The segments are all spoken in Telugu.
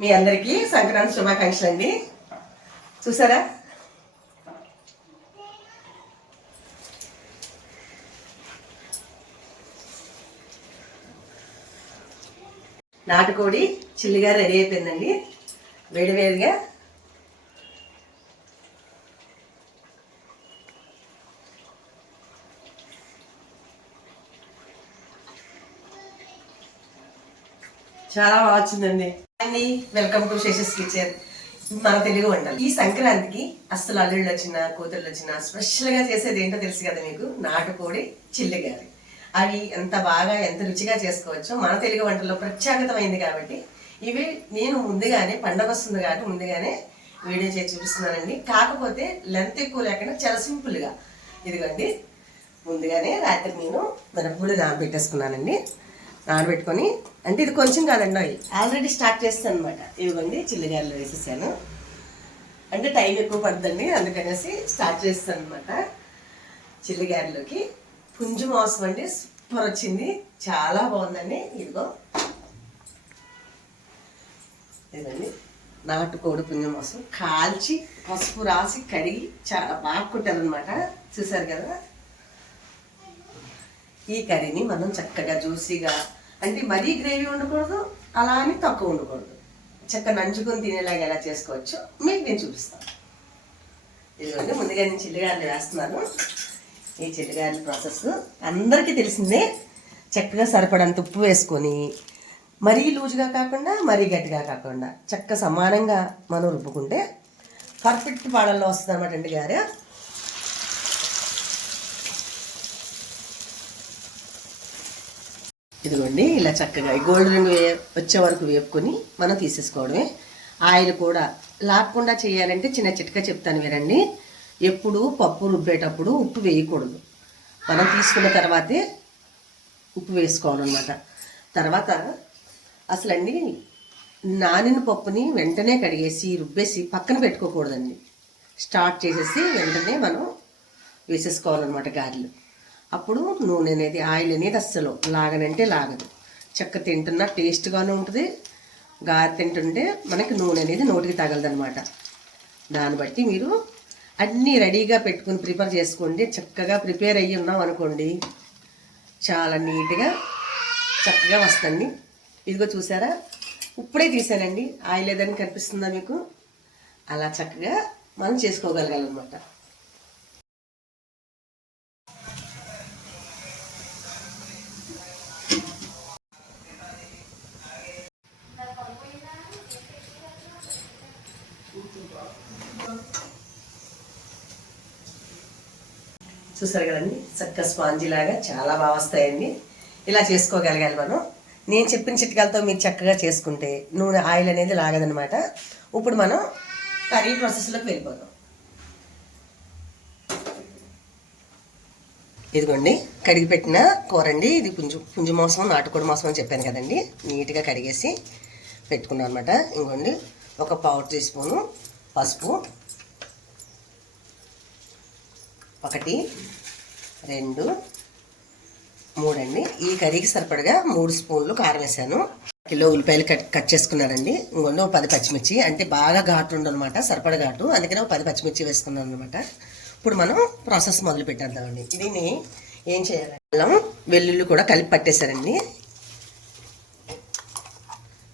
మీ అందరికీ సంక్రాంతి శుభాకాంక్షలు అండి. చూసారా? నాటుకోడి చిల్లిగా రెడీ అయిపోయిందండి. వేడివేడిగా చాలా బాగా వచ్చిందండి. అండి వెల్కమ్ టు శేషస్ కిచెన్. మన తెలుగు వంటలు. ఈ సంక్రాంతికి అస్సలు అల్లుళ్ళు వచ్చిన కూతుళ్ళు వచ్చిన స్పెషల్గా చేసేది ఏంటో తెలుసు కదా మీకు? నాటుకోడి చిల్లిగారి. అవి ఎంత బాగా ఎంత రుచిగా చేసుకోవచ్చో మన తెలుగు వంటల్లో ప్రత్యేకతమైంది కాబట్టి ఇవి నేను ముందుగానే పండగ వస్తుంది కాబట్టి ముందుగానే వీడియో చేసి చూపిస్తున్నానండి. కాకపోతే లెంత్ ఎక్కువ లేకుండా చాలా సింపుల్గా ఇదిగోండి ముందుగానే రాత్రి నేను మినపగుళ్ళు నానబెట్టేసుకున్నానండి. నానబెట్టుకొని అంటే ఇది కొంచెం కాదండి ఆయిల్. ఆల్రెడీ స్టార్ట్ చేస్తాను అనమాట ఇవ్వండి చిల్లిగాయలు వేసేసాను. అంటే టైం ఎక్కువ పడుతుందండి అందుకనేసి స్టార్ట్ చేస్తాను అనమాట చిల్లిగాయల్లోకి పుంజు మాంసం అండి సూపర్ వచ్చింది. చాలా బాగుందండి. ఇదిగో. ఇదండి నాటుకోడి పుంజు మాంసం. కాల్చి పసుపు రాసి కడిగి చాలా బాగా కుట్టారనమాట. చూసారు కదా? ఈ కర్రీని మనం చక్కగా జ్యూసీగా అంటే మరీ గ్రేవీ ఉండకూడదు అలా అని తక్కువ ఉండకూడదు. చక్కగా నంచుకొని తినేలాగా ఎలా చేసుకోవచ్చు మీకు నేను చూపిస్తాను. ఇదిగోండి ముందుగా నేను చిల్లిగాయలు వేస్తున్నాను. ఈ చిల్లిగాయల ప్రాసెస్ అందరికీ తెలిసిందే చక్కగా సరిపడంత ఉప్పు వేసుకొని మరీ లూజుగా కాకుండా మరీ గట్టిగా కాకుండా చక్క సమానంగా మనం రుబ్బుకుంటే పర్ఫెక్ట్ పాడల్లో వస్తుంది అనమాట అండి గారు ఇదిగోండి ఇలా చక్కగా గోల్డ్ రంగు వే- వచ్చే వరకు వేపుకొని మనం తీసేసుకోవడమే. ఆయిల్ కూడా లాక్కుండా చేయాలంటే చిన్న చిట్కా చెప్తాను వినండి. ఎప్పుడు పప్పు రుబ్బేటప్పుడు ఉప్పు వేయకూడదు. మనం తీసుకున్న తర్వాతే ఉప్పు వేసుకోవాలన్నమాట తర్వాత అసలండి నానిన పప్పుని వెంటనే కడిగేసి రుబ్బేసి పక్కన పెట్టుకోకూడదండి. స్టార్ట్ చేసేసి వెంటనే మనం వేసేసుకోవాలన్నమాట గారెలు. అప్పుడు నూనె అనేది ఆయిల్ అనేది అస్సలు లాగనంటే లాగదు. చెక్క తింటున్నా టేస్ట్గానే ఉంటుంది గారి తింటుంటే మనకి నూనె అనేది నోటికి తగలదనమాట దాన్ని బట్టి మీరు అన్నీ రెడీగా పెట్టుకుని ప్రిపేర్ చేసుకోండి. చక్కగా ప్రిపేర్ అయ్యి ఉన్నాం అనుకోండి చాలా నీట్గా చక్కగా వస్తుంది. ఇదిగో చూసారా? ఇప్పుడే తీసానండి. ఆయిల్ ఏదని కనిపిస్తుందా మీకు? అలా చక్కగా మనం చేసుకోగలగాలన్నమాట. చూసారు కదండి? చక్క స్పాంజీ లాగా చాలా బాగా వస్తాయండి. ఇలా చేసుకోగలగాలి మనం. నేను చెప్పిన చిట్కాలతో మీరు చక్కగా చేసుకుంటే నూనె ఆయిల్ అనేది లాగదనమాట ఇప్పుడు మనం కర్రీ ప్రాసెస్లోకి వెళ్ళిపోదాం. ఇదిగోండి కడిగి పెట్టిన కూర అండి ఇది పుంజు పుంజు మాంసం నాటుకోడి మాంసం అని చెప్పాను కదండి. నీట్గా కడిగేసి పెట్టుకున్నాను అనమాట ఇంకోండి ఒక పావు టీ స్పూను పసుపు. ఒకటి రెండు మూడండి. ఈ కర్రీకి సరిపడగా మూడు స్పూన్లు కారం వేసాను. కిలో ఉల్లిపాయలు కట్ కట్ చేసుకున్నానండి. ఇంకొండి ఒక పది పచ్చిమిర్చి. అంటే బాగా ఘాటు ఉండనమాట సరిపడ ఘాటు. అందుకని ఒక పది పచ్చిమిర్చి వేసుకున్నాను అనమాట ఇప్పుడు మనం ప్రాసెస్ మొదలు పెట్టేద్దామండి. దీన్ని ఏం చేయాలి అల్లం వెల్లుల్లి కూడా కలిపి పట్టేశారండి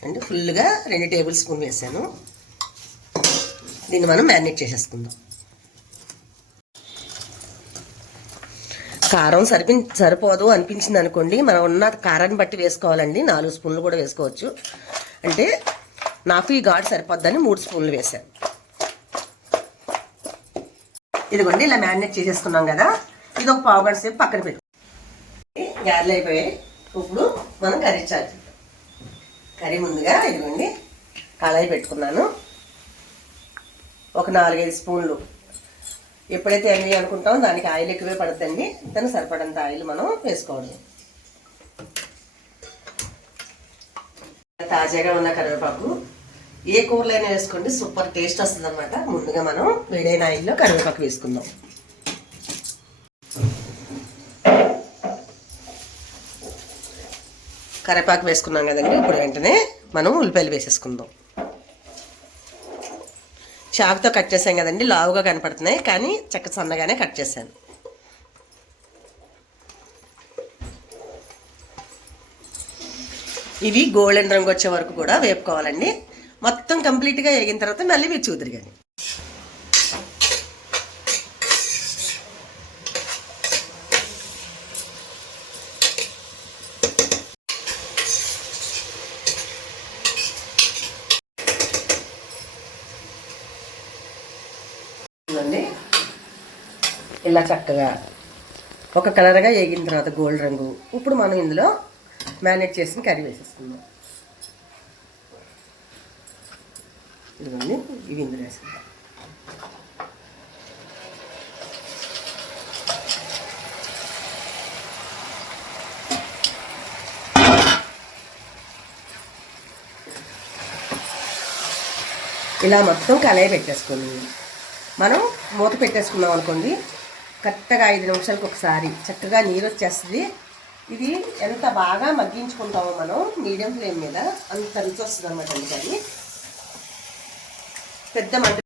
అండి ఫుల్గా రెండు టేబుల్ స్పూన్ వేసాను. దీన్ని మనం మ్యారినేట్ చేసేసుకుందాం. కారం సరిపి సరిపోదు అనిపించింది అనుకోండి మనం ఉన్న కారాన్ని బట్టి వేసుకోవాలండి. నాలుగు స్పూన్లు కూడా వేసుకోవచ్చు. అంటే నాకు ఈ ఘాటు సరిపోద్దని మూడు స్పూన్లు వేసాను ఇదిగోండి ఇలా మ్యారినేట్ చేసేసుకున్నాం కదా. ఇది ఒక పావు గంట సేపు పక్కన పెట్టు. గారెలు అయిపోయాయి. ఇప్పుడు మనం కర్రీ చార్జ్ కర్రీ ముందుగా ఇదిగోండి కళాయి పెట్టుకున్నాను. ఒక నాలుగైదు స్పూన్లు. ఎప్పుడైతే ఎన్ని అనుకుంటామో దానికి ఆయిల్ ఎక్కువే పడుతుందండి దాన్ని సరిపడంత ఆయిల్ మనం వేసుకోవాలి. తాజాగా ఉన్న కరివేపాకు. ఏ కూరలైనా వేసుకోండి. సూపర్ టేస్ట్ వస్తుందన్నమాట. ముందుగా మనం వేడైన ఆయిల్లో కరివేపాకు వేసుకుందాం. కరివేపాకు వేసుకున్నాం కదండి. ఇప్పుడు వెంటనే మనం ఉల్లిపాయలు వేసేసుకుందాం. చాకుతో కట్ చేసాం కదండి లావుగా కనపడుతున్నాయి. కానీ చక్క సన్నగానే కట్ చేశాను. ఇవి గోల్డెన్ రంగు వచ్చే వరకు కూడా వేపుకోవాలండి. మొత్తం కంప్లీట్గా వేగిన తర్వాత మళ్ళీ మీరు చూద్దరు కానీ చూడండి ఇలా చక్కగా ఒక కలర్గా వేగిన తర్వాత గోల్డ్ రంగు. ఇప్పుడు మనం ఇందులో మ్యారినేట్ చేసిన కర్రీ వేసేసుకుందాం. ఇదిగోండి ఇవి ఇందులో వేసుకుందాం ఇలా మొత్తం కలయి పెట్టేసుకుని మనం మూత పెట్టేసుకున్నాం అనుకోండి కరెక్ట్గా ఐదు నిమిషాలకు ఒకసారి చక్కగా నీరు వచ్చేస్తుంది. ఇది ఎంత బాగా మగ్గించుకుంటామో మనం మీడియం ఫ్లేమ్ మీద అంత రుచి వస్తుంది అనమాట అందుకని. పెద్ద మంట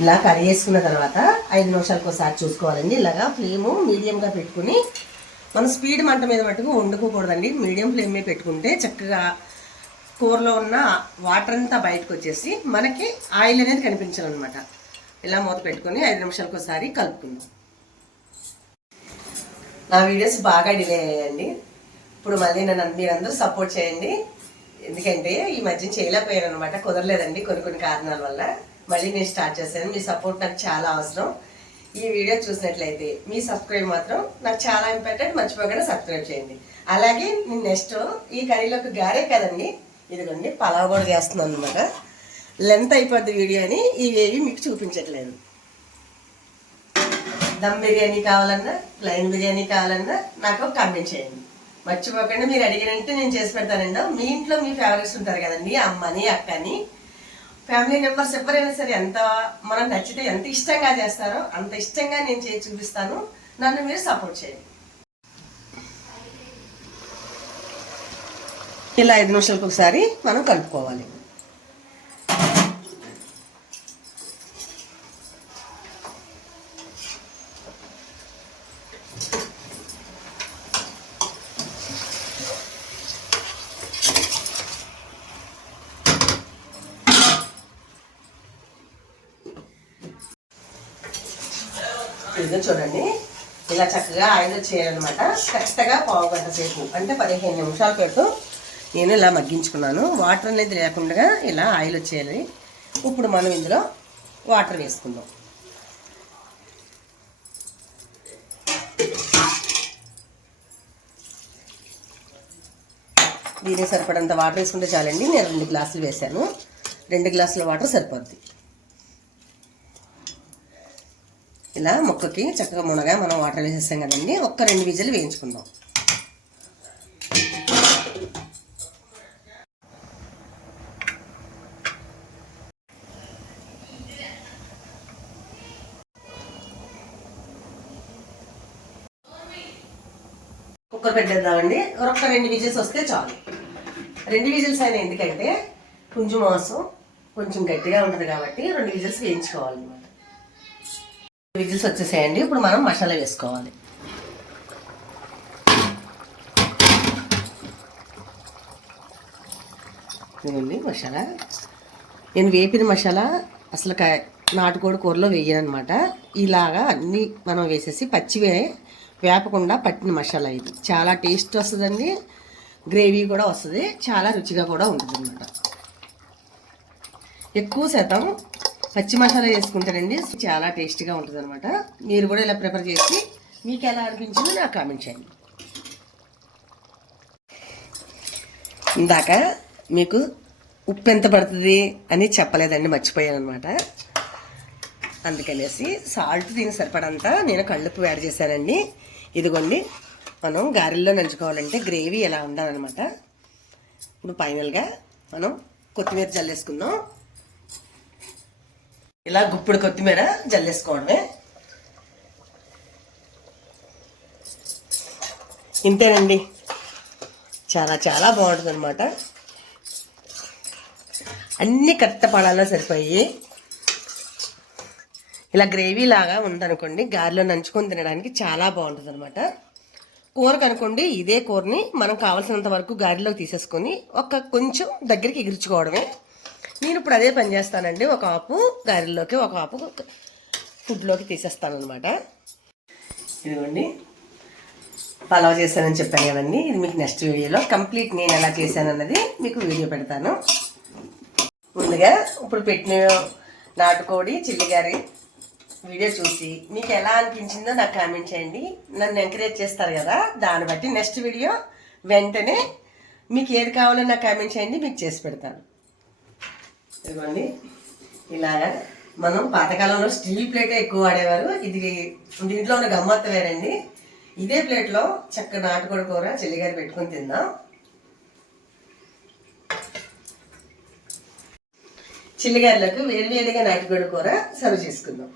ఇలా కర్రీ వేసుకున్న తర్వాత ఐదు నిమిషాలకు ఒకసారి చూసుకోవాలండి. ఇలాగా ఫ్లేము మీడియంగా పెట్టుకుని మనం స్పీడ్ మంట మీద మటుకు వండుకోకూడదండి. మీడియం ఫ్లేమ్ మీద పెట్టుకుంటే చక్కగా కూరలో ఉన్న వాటర్ అంతా బయటకు వచ్చేసి మనకి ఆయిల్ అనేది కనిపించాలన్నమాట. ఇలా మూత పెట్టుకొని ఐదు నిమిషాలకు ఒకసారి కలుపుకుందాం. నా వీడియోస్ బాగా డిలే అయ్యాయండి. ఇప్పుడు మళ్ళీ నన్ను మీరందరూ సపోర్ట్ చేయండి. ఎందుకంటే ఈ మధ్య చేయలేకపోయాను అనమాట కుదరలేదండి కొన్ని కొన్ని కారణాల వల్ల. మళ్ళీ నేను స్టార్ట్ చేశాను మీ సపోర్ట్ నాకు చాలా అవసరం. ఈ వీడియో చూసినట్లయితే మీ సబ్స్క్రైబ్ మాత్రం నాకు చాలా ఇంపార్టెంట్ మర్చిపోకుండా సబ్స్క్రైబ్ చేయండి. అలాగే నేను నెక్స్ట్ ఈ కర్రీలోకి గారే కదండి. ఇదిగోండి పలావ్ కూడా చేస్తున్నాను అనమాట లెంత్ అయిపోద్ది వీడియో అని ఇవేవి మీకు చూపించట్లేదు. దమ్ బిర్యానీ కావాలన్నా ప్లైన్ బిర్యానీ కావాలన్నా నాకు కామెంట్ చేయండి. మర్చిపోకుండా మీరు అడిగినంటే నేను చేసి పెడతానండి. మీ ఇంట్లో మీ ఫేవరెట్స్ ఉంటారు కదండి అమ్మని అక్కని. ఫ్యామిలీ మెంబర్స్ ఎవరైనా సరే ఎంత మనం నచ్చితే ఎంత ఇష్టంగా చేస్తారో అంత ఇష్టంగా నేను చేసి చూపిస్తాను. నన్ను మీరు సపోర్ట్ చేయండి. ఇలా ఐదు నిమిషాలకు ఒకసారి మనం కలుపుకోవాలి. ఇదిగో చూడండి. ఇలా చక్కగా ఆయిల్ వచ్చేయాలన్నమాట ఖచ్చితంగా పావు గంట సేపు అంటే పదిహేను నిమిషాల పెట్టు నేను ఇలా మగ్గించుకున్నాను. వాటర్ అనేది లేకుండా ఇలా ఆయిల్ వచ్చేయాలి. ఇప్పుడు మనం ఇందులో వాటర్ వేసుకుందాం. దీనికి సరిపడంత వాటర్ వేసుకుంటే చాలండి. నేను రెండు గ్లాసులు వేసాను రెండు గ్లాసుల వాటర్ సరిపోద్ది. ఇలా మొక్కకి చక్కగా మునగా మనం వాటర్ వేసేస్తాం కదండి. ఒక్క రెండు విజలు వేయించుకుందాం. కుక్కర్ పెట్టేద్దామండి. ఒక్క రెండు విజిల్స్ వస్తే చాలు. రెండు విజిల్స్ అయినా ఎందుకంటే కొంచెం మాంసం కొంచెం గట్టిగా ఉంటుంది కాబట్టి రెండు విజిల్స్ వేయించుకోవాలన్నమాట విజిల్స్ వచ్చేసేయండి. ఇప్పుడు మనం మసాలా వేసుకోవాలి. ఇదిగోండి మసాలా. నేను వేపిన మసాలా అసలు నాటుకోడి కూరలో వేయను అనమాట ఇలాగా అన్నీ మనం వేసేసి పచ్చివే వేపకుండా పట్టిన మసాలా ఇది. చాలా టేస్ట్ వస్తుందండి. గ్రేవీ కూడా వస్తుంది. చాలా రుచిగా కూడా ఉంటుంది అనమాట ఎక్కువ శాతం పచ్చి మసాలా చేసుకుంటారండి చాలా టేస్టీగా ఉంటుంది అనమాట మీరు కూడా ఇలా ప్రిపేర్ చేసి మీకు ఎలా అనిపించిందో నాకు కామెంట్ చేయండి. ఇందాక మీకు ఉప్పు ఎంత పడుతుంది అని చెప్పలేదండి మర్చిపోయాను అనమాట అందుకనేసి సాల్ట్ దీని సరిపడంతా నేను కళ్ళుప్పు యాడ్ చేశానండి. ఇదిగోండి మనం గారెల్లో నంచుకోవాలంటే గ్రేవీ ఎలా ఉండాలన్నమాట. ఇప్పుడు ఫైనల్గా మనం కొత్తిమీర జల్లేసుకుందాం. ఇలా గుప్పుడు కొత్తిమీర జల్లేసుకోవడమే. ఇంతేనండి. చాలా చాలా బాగుంటుంది అనమాట అన్నీ కరెక్ట్ పడాలో సరిపోయి ఇలా గ్రేవీ లాగా ఉందనుకోండి గారెలో నంచుకొని తినడానికి చాలా బాగుంటుంది అనమాట కూర కనుకోండి ఇదే కూరని మనం కావాల్సినంత వరకు గారెలోకి తీసేసుకొని ఒక కొంచెం దగ్గరికి ఎగిరించుకోవడమే నేను ఇప్పుడు అదే పని చేస్తానండి ఒక ఆపు గారెల్లోకి ఒక ఆపు ఫుడ్లోకి తీసేస్తాను అనమాట ఇదిగోండి పలావ్ చేశానని చెప్పాను కదండి ఇది మీకు నెక్స్ట్ వీడియోలో. కంప్లీట్ నేను ఎలా చేశాను అన్నది మీకు వీడియో పెడతాను. ముందుగా ఇప్పుడు పెట్టిన నాటుకోడి చిల్లిగారి వీడియో చూసి మీకు ఎలా అనిపించిందో నాకు కామెంట్ చేయండి. నన్ను ఎంకరేజ్ చేస్తారు కదా దాన్ని బట్టి నెక్స్ట్ వీడియో వెంటనే మీకు ఏది కావాలో నాకు కామెంట్ చేయండి మీకు చేసి పెడతాను. ఇదిగోండి ఇలాగా మనం పాతకాలంలో స్టీల్ ప్లేటే ఎక్కువ వాడేవారు. ఇది దీంట్లో ఉన్న గమ్మత్త వేరండి. ఇదే ప్లేట్లో చక్క నాటుకోడి కూర చెల్లిగారు పెట్టుకొని తిందాం. చిల్లిగారులకు వేడివేడిగా నాటుకోడి కూర సర్వ్ చేసుకుందాం.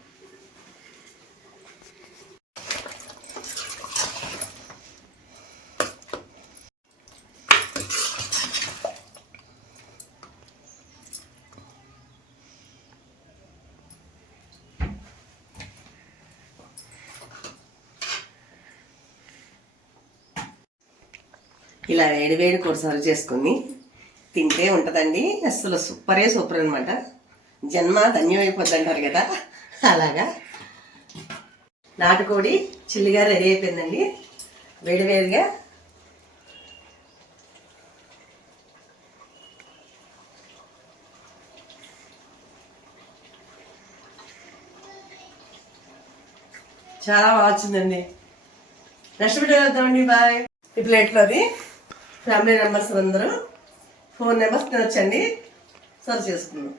ఇలా వేడి వేడి కూర సర్వ్ చేసుకొని తింటే ఉంటుందండి. అసలు సూపరే సూపర్ అనమాట జన్మ ధన్యం అయిపోద్ది అంటారు కదా. అలాగా. నాటుకోడి చిల్లిగా రెడీ అయిపోయిందండి. వేడి వేడిగా. చాలా బాగా వచ్చిందండి. నెక్స్ట్ వీడియో వెళ్తామండి బాయ్. ఈ ప్లేట్లోది. ఫ్యామిలీ మెంబర్స్ అందరూ ఫోన్ నెంబర్స్ తినొచ్చండి సర్వ్ చేసుకుందాం.